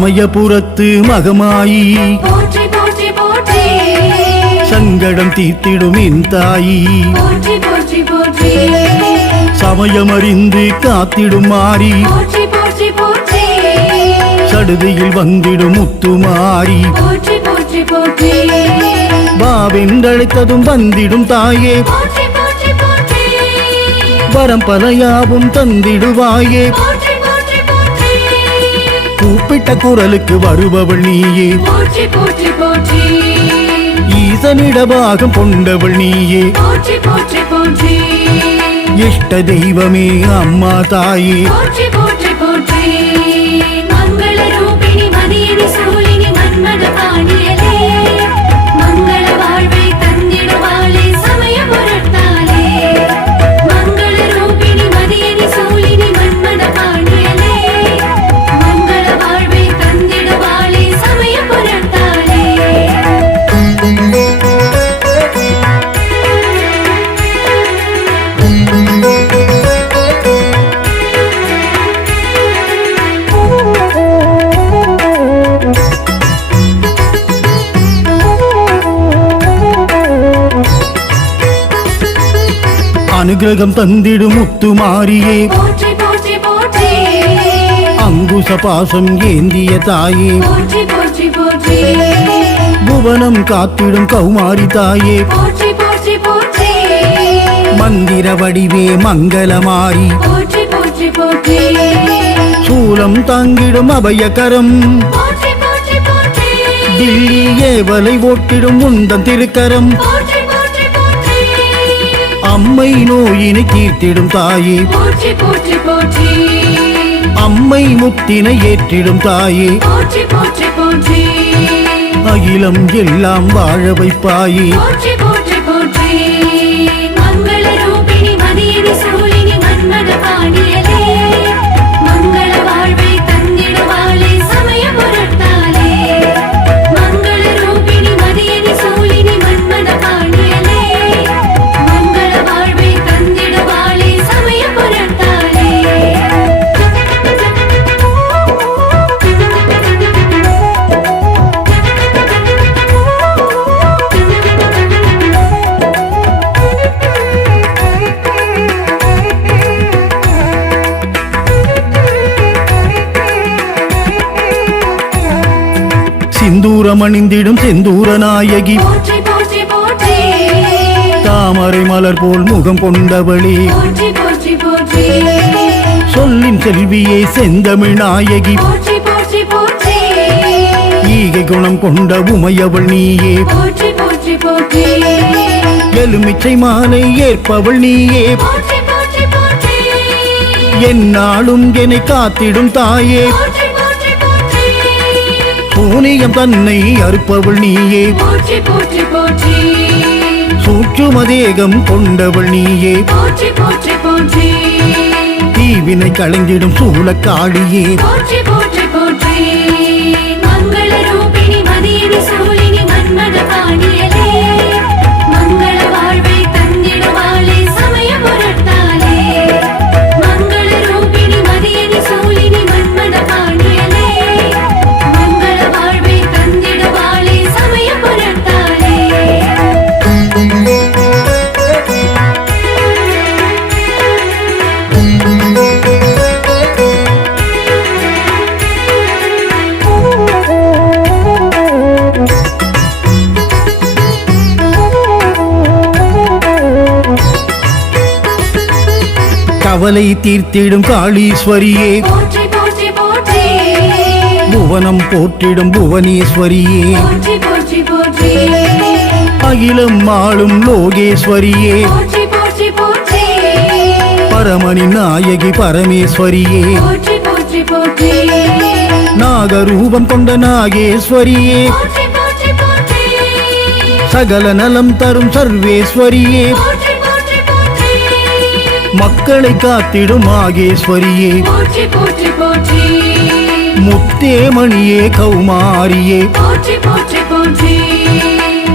சமயபுரத்து மகமாயி போற்றி போற்றி போற்றி சங்கடம் தீர்த்திடும் என் தாயி போற்றி போற்றி போற்றி சமயமறிந்து காத்திடும் மாறி போற்றி போற்றி போற்றி சடுதியில் வந்திடும் முத்துமாரி போற்றி போற்றி போற்றி பாவென்றழைத்ததும் வந்திடும் தாயே போற்றி போற்றி போற்றி வரம் பலையாவும் தந்திடுவாயே போற்றி போற்றி போற்றி கூப்பிட்ட குரலுக்கு வருபவள் நீயே போற்றி போற்றி போற்றி ஈசனிடபாகம் கொண்டவள் நீயே போற்றி போற்றி போற்றி இஷ்ட தெய்வமே அம்மா தாயே போற்றி போற்றி போற்றி மங்கள ரூபிணி மதியனி சூலினி மன்மத பாணியலே மங்கள வாழ்வை தந்திடுவாளே சமய பொருட்டாலே மங்கள ரூபிணி மதியனி சூலினி மன்மத பாணியலே மங்கள வாழ்வை தந்திடுவாளே சமய பொருட்டாலே அனுகிரகம் தந்திடும் முத்துமாரியே போற்றி போற்றி போற்றி அங்குச பாசம் ஏந்திய தாயே போற்றி போற்றி போற்றி புவனம் காத்திடும் கௌமாரி தாயே போற்றி போற்றி போற்றி மந்திர வடிவே மங்களமாரி போற்றி போற்றி போற்றி சூலம் தாங்கிடும் அபயகரம் போற்றி போற்றி போற்றி தில்லி ஏவலை ஓட்டிடும் முந்தன் திருக்கரம் போற்றி போற்றி போற்றி அம்மை நோயினை தீர்த்திடும் தாயே போற்றி போற்றி போற்றி அம்மை முத்தினை ஏற்றிடும் தாயே போற்றி போற்றி போற்றி அகிலம் எல்லாம் வாழ வைப்பாயே போற்றி போற்றி போற்றி மங்கள ரூபிணி மதியனி சூலினி மன்மத பாணியலே மங்கள வாழ்வை தந்திடுவாளே சமய பொருட்டாலே மங்கள ரூபிணி மதியனி சூலினி மன்மத பாணியலே மங்கள வாழ்வை தந்திடுவாளே சமய பொருட்டாலே சிந்தூரம் அணிந்திடும் செந்தூர நாயகி போற்றி போற்றி போற்றி தாமரை மலர் போல் முகம் கொண்டவளே போற்றி போற்றி போற்றி சொல்லின் செல்வியே செந்தமிழ் நாயகி போற்றி போற்றி போற்றி ஈகை குணம் கொண்ட உமையவள் நீயே போற்றி போற்றி போற்றி எலுமிச்சை மாலை ஏற்பவள் நீயே போற்றி போற்றி போற்றி என்னாலும் என்னை காத்திடும் தாயே போற்றி போற்றி போற்றி சூனியம் தன்னை அறுப்பவள் நீயே போற்றி போற்றி போற்றி சூட்சும தேகம் கொண்டவள் நீயே போற்றி போற்றி போற்றி தீவினை களைந்திடும் சூலக்காளியே போற்றி போற்றி போற்றி மங்கள ரூபிணி மதியனி சூலினி மன்மத பாணியலே மங்கள வாழ்வை தந்திடுவாளே சமய பொருட்டாலே மங்கள ரூபிணி மதியனி சூலினி மன்மத பாணியலே மங்கள வாழ்வை தந்திடுவாளே சமய பொருட்டாலே கவலை தீர்த்திடும் காளீஸ்வரியே போற்றி போற்றி போற்றி புவனம் போற்றிடும் புவனேஸ்வரியே போற்றி போற்றி போற்றி அகிலம் ஆளும் லோகேஸ்வரியே போற்றி போற்றி போற்றி பரமணி நாயகி பரமேஸ்வரியே போற்றி போற்றி போற்றி நாகரூபம் கொண்ட நாகேஸ்வரியே போற்றி போற்றி போற்றி சகல நலம் தரும் சர்வேஸ்வரியே போற்றி போற்றி போற்றி மக்களை காத்திடும் மாகேஸ்வரியே போற்றி போற்றி போற்றி முத்தேமணியே கௌமாரியே போற்றி போற்றி போற்றி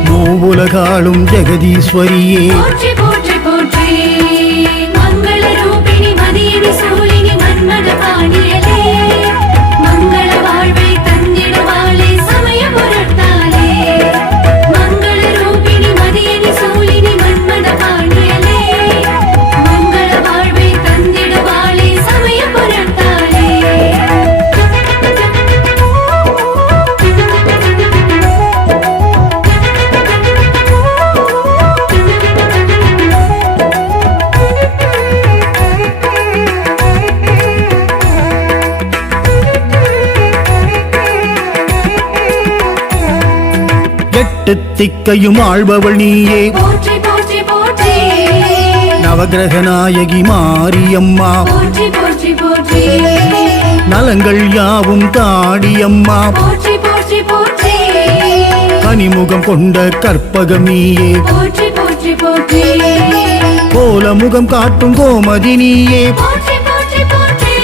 மூவுலகாளும் ஜெகதீஸ்வரியே போற்றி போற்றி போற்றி மங்கள ரூபிணி மதியனி சூலினி மன்மத பாணியலே மங்கள வாழ்வை எட்டு திக்கையும் ஆள்பவள் நீயே போற்றி போற்றி போற்றி நவக்கிரக நாயகி மாரியம்மா போற்றி போற்றி போற்றி நலங்கள் யாவும் தாடியம்மா போற்றி போற்றி போற்றி கனிமுகம் கொண்ட கற்பகம் நீயே போற்றி போற்றி போற்றி கோலமுகம் காட்டும் கோமதி நீயே போற்றி போற்றி போற்றி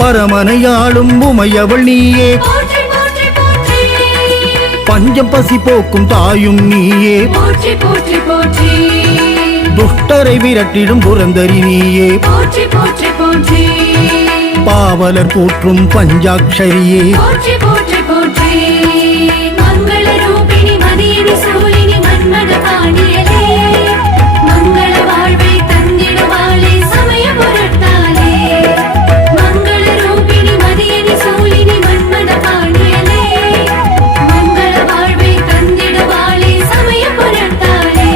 பரமனையாளும் உமையவள் நீயே போற்றி போற்றி போற்றி பஞ்சம் பசி போக்கும் தாயும் நீயே போற்றி போற்றி போற்றி துஷ்டரை விரட்டிடும் புரந்தரி நீயே போற்றி போற்றி போற்றி பாவலர் போற்றும் பஞ்சாட்சரியே போற்றி போற்றி போற்றி மங்கள ரூபிணி மதியினி சூலினி மன்மத பாணியலே மங்கள வாழ்வை தந்திடுவாளே சமய பொருட்டாலே மங்கள ரூபிணி மதியினி சூலினி மன்மத பாணியலே மங்கள வாழ்வை தந்திடுவாளே சமய பொருட்டாலே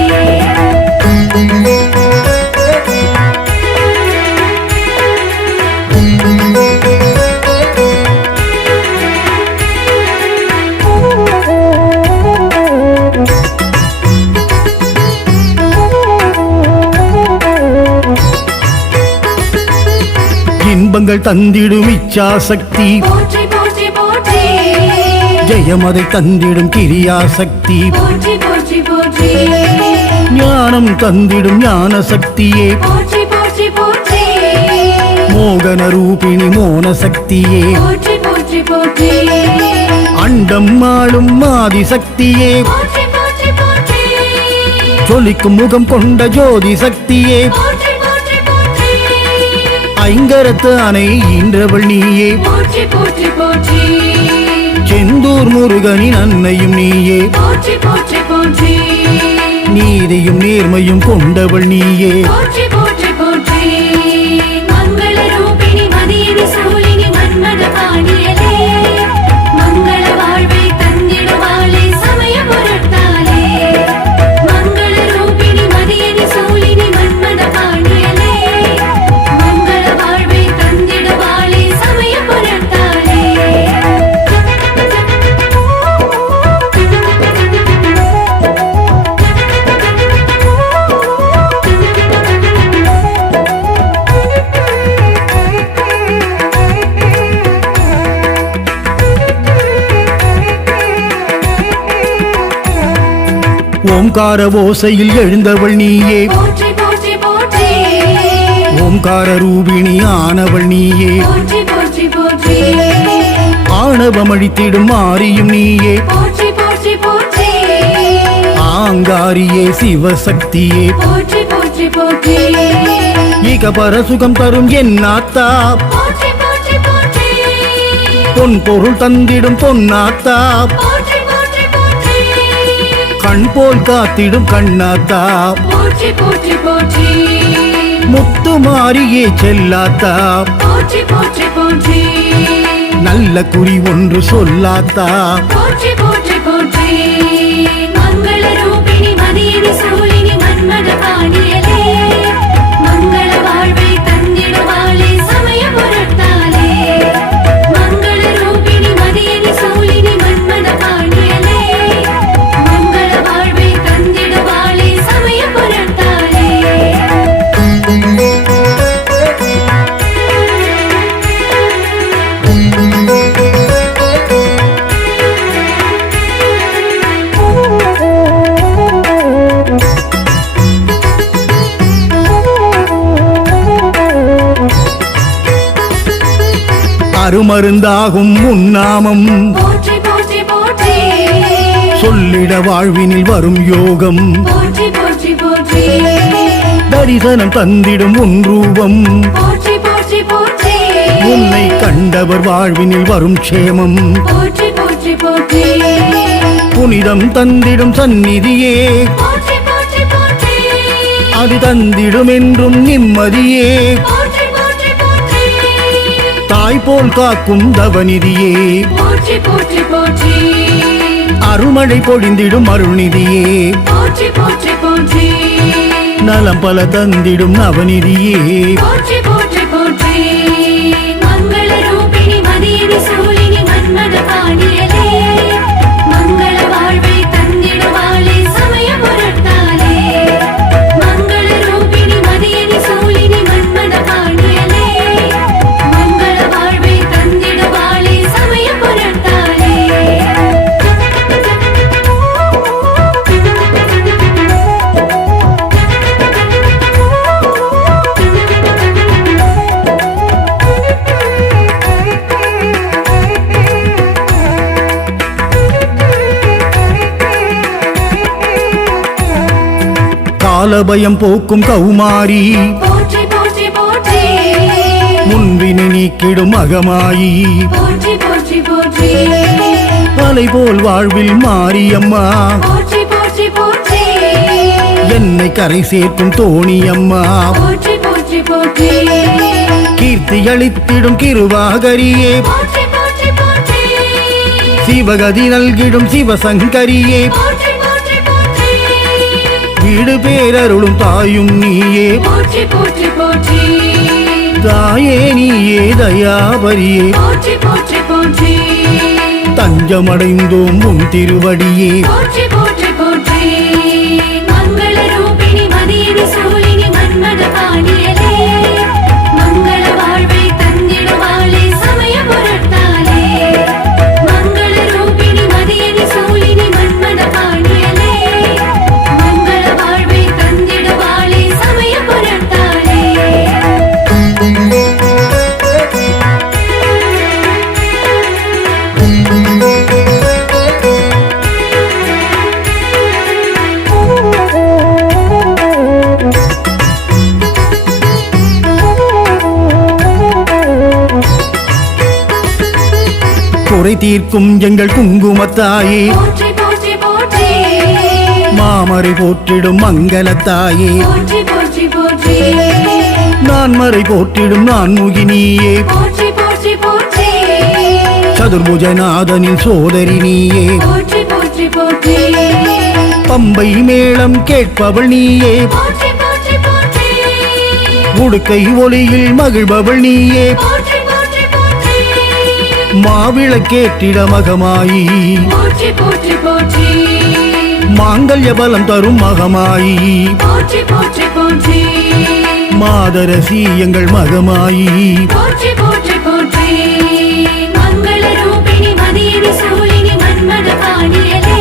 இன்பங்கள் தந்திடும் இச்சாசக்தி போற்றி போற்றி போற்றி ஜெயமதை தந்திடும் கிரியாசக்தி போற்றி போற்றி போற்றி ஞானம் தந்திடும் ஞான சக்தியே போற்றி போற்றி போற்றி மோகன ரூபிணி மோன சக்தியே போற்றி போற்றி போற்றி அண்டம் ஆளும் ஆதி சக்தியே போற்றி போற்றி போற்றி ஜொலிக்கும் முகம் கொண்ட ஜோதி சக்தியே போற்றி போற்றி போற்றி ஐங்கரத்து அணை ஈன்றவள் நீயே போற்றி போற்றி போற்றி செந்தூர் முருகனின் அன்னையும் நீயே போற்றி போற்றி போற்றி நீதியும் நேர்மையும் கொண்டவள் நீயே போற்றி போற்றி போற்றி மங்கள ரூபிணி மதியினி சூலினி மன்மத பாணியலே மங்கள வாழ்வை தந்திடுவாளே சமய பொருட்டாலே மங்கள ரூபிணி மதியினி சூலினி மன்மத பாணியலே மங்கள வாழ்வை தந்திடுவாளே சமய பொருட்டாலே ஓம்கார ஓசையில் எழுந்தவள் நீயே போற்றி போற்றி போற்றி ஓம்கார ரூபிணி ஆனவள் நீயே போற்றி போற்றி போற்றி ஆணவம் அழித்திடும் மாரியும் நீயே போற்றி போற்றி போற்றி ஆங்காரியே சிவசக்தியே போற்றி போற்றி போற்றி இக பரசுகம் தரும் என் ஆத்தா போற்றி போற்றி போற்றி பொன் பொருள் தந்திடும் பொன்னாத்தா போற்றி போற்றி போற்றி கண் போல் காத்திடும் கண்ணாத்தா போற்றி போற்றி போற்றி முத்து மாரியே செல்லாத்தா போற்றி போற்றி போற்றி நல்ல குறி ஒன்று சொல்லாத்தா போற்றி போற்றி போற்றி மங்கள ரூபிணி மதியினி சூலினி மன்மத பாணியலே மங்கள வாழ்வை தந்திடுவாளே சமய பொருட்டாலே மங்கள ரூபிணி மதியினி சூலினி மன்மத பாணியலே மங்கள வாழ்வை தந்திடுவாளே சமய பொருட்டாலே அருமருந்தாகும் உன்னாமம் போற்றி போற்றி போற்றி சொல்லிட வாழ்வினில் வரும் யோகம் போற்றி போற்றி போற்றி தரிசனம் தந்திடும் உன் ரூபம் போற்றி போற்றி போற்றி உன்னை கண்டவர் வாழ்வினில் வரும் க்ஷேமம் போற்றி போற்றி போற்றி புனிதம் தந்திடும் சந்நிதியே போற்றி போற்றி போற்றி அது தந்திடும் என்றும் நிம்மதியே போற்றி போற்றி போற்றி தாய் போல் காக்கும் தவநிதியே போற்றி போற்றி போற்றி அருமழை பொழிந்திடும் அருள்நிதியே போற்றி போற்றி போற்றி நலம் பல தந்திடும் நவநிதியே போற்றி போற்றி போற்றி மங்கள ரூபிணி மதியினி சூலினி மன்மத பாணியலே மங்கள வாழ்வை காலபயம் போக்கும் கௌமாரி போற்றி போற்றி போற்றி முன்வினை நீக்கிடும் மகமாயி போற்றி போற்றி போற்றி அலை போல் வாழ்வில் மாரியம்மா போற்றி போற்றி போற்றி என்னை கரை சேர்க்கும் தோணியம்மா போற்றி போற்றி போற்றி கீர்த்தி அளித்திடும் கிருவாகரியே போற்றி போற்றி போற்றி சிவகதி நல்கிடும் சிவசங்கரியே போற்றி போற்றி போற்றி வீடு பேரருளும் தாயும் நீயே போற்றி போற்றி போற்றி தாயே நீயே தயாபரியே போற்றி போற்றி போற்றி தஞ்சமடைந்தோம் உன் திருவடியே போற்றி போற்றி போற்றி மங்கள ரூபிணி மதியனி சூலினி மன்மத பாணியலே மங்கள வாழ்வை தந்திடுவாளே சமய பொருட்டாலே மங்கள ரூபிணி மதியனி சூலினி மன்மத பாணியலே மங்கள வாழ்வை தந்திடுவாளே சமய பொருட்டாலே குறை தீர்க்கும் எங்கள் குங்குமத்தாயே போற்றி போற்றி போற்றி மாமரை போற்றிடும் மங்களத்தாயே போற்றி போற்றி போற்றி நான் மறை போற்றிடும் நான் முகினியே போற்றி போற்றி போற்றி சதுர்புஜநாதனின் சோதரி நீயே போற்றி போற்றி போற்றி பம்பை மேளம் கேட்பவள் நீயே போற்றி போற்றி போற்றி உடுக்கை ஒளியில் மகிழ்பவள் நீயே போற்றி போற்றி போற்றி மாவிளக்கேற்றிட மகமாயி போற்றி போற்றி போற்றி மாங்கல்ய பலம் தரும் மகமாயி போற்றி போற்றி போற்றி மாதரசி எங்கள் மகமாயி போற்றி போற்றி போற்றி மங்கள ரூபிணி மதியனி சூலினி மன்மத பாணியலே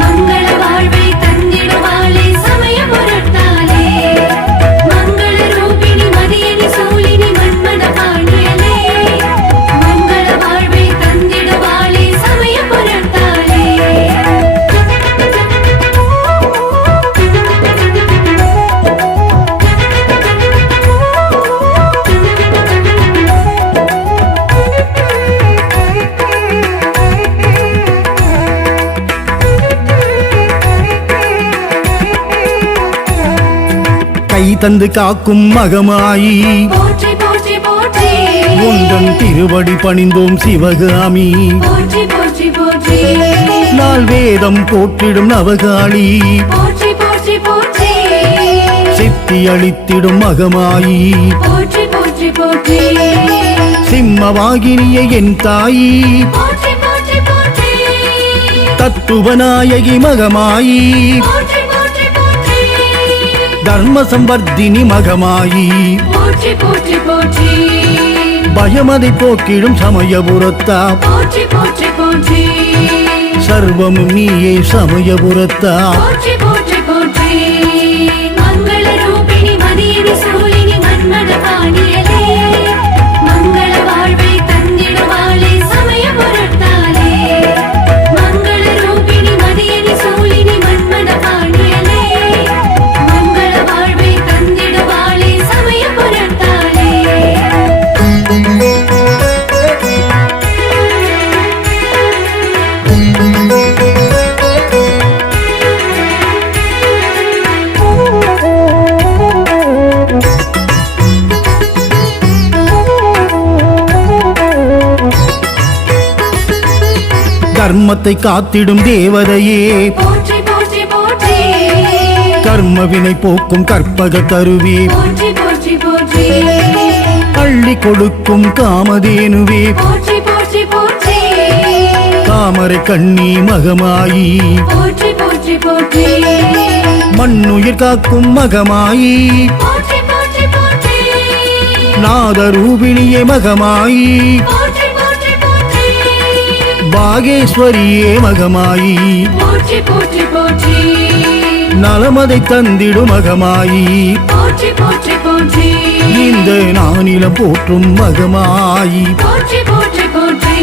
மங்கள வாழ்வை தந்திடுவாளே சமய பொருட்டாலே மங்கள ரூபிணி மதியனி சூலினி மன்மத பாணியலே மங்கள வாழ்வை தந்திடுவாளே சமய பொருட்டாலே கை தந்து காக்கும் மகமாயி போற்றி போற்றி போற்றி உந்தன் திருவடி பணிந்தோம் சிவகாமி போற்றி போற்றி போற்றி நாள் வேதம் போற்றிடும் நவகாளி போற்றி போற்றி போற்றி சித்தி அளித்திடும் மகமாயி போற்றி போற்றி போற்றி சிம்மவாகினிய என் தாயி போற்றி போற்றி போற்றி தத்துவநாயகி மகமாயி போற்றி போற்றி போற்றி தர்ம சம்பர்த்தினி மகமாயி போற்றி போற்றி போற்றி பயமதை போக்கிடும் சமயபுரத்தா போற்றி போற்றி போற்றி சர்வமும் நீயே சமயபுரத்தா போற்றி போற்றி போற்றி மங்கள ரூபிணி மதியனி சூலினி மன்மத பாணியலே மங்கள வாழ்வை தந்திடுவாளே சமய பொருட்டாலே மங்கள ரூபிணி மதியனி சூலினி மன்மத பாணியலே மங்கள வாழ்வை தந்திடுவாளே சமய பொருட்டாலே கர்மத்தை காத்திடும் தேவதையே போற்றி போற்றி போற்றி கர்மவினை போக்கும் கற்பக கருவே போற்றி போற்றி போற்றி அள்ளி கொடுக்கும் காமதேனுவே போற்றி போற்றி போற்றி தாமரை கண்ணி மகமாயி போற்றி போற்றி போற்றி மண்ணுயிர் காக்கும் மகமாயி போற்றி போற்றி போற்றி நாதரூபிணியே மகமாயி போற்றி போற்றி போற்றி பாகேஸ்வரியே மகமாயி போற்றி போற்றி போற்றி நலமதை தந்திடும் மகமாயி போற்றி போற்றி போற்றி இந்த நானிலம் போற்றும் மகமாயி போற்றி போற்றி போற்றி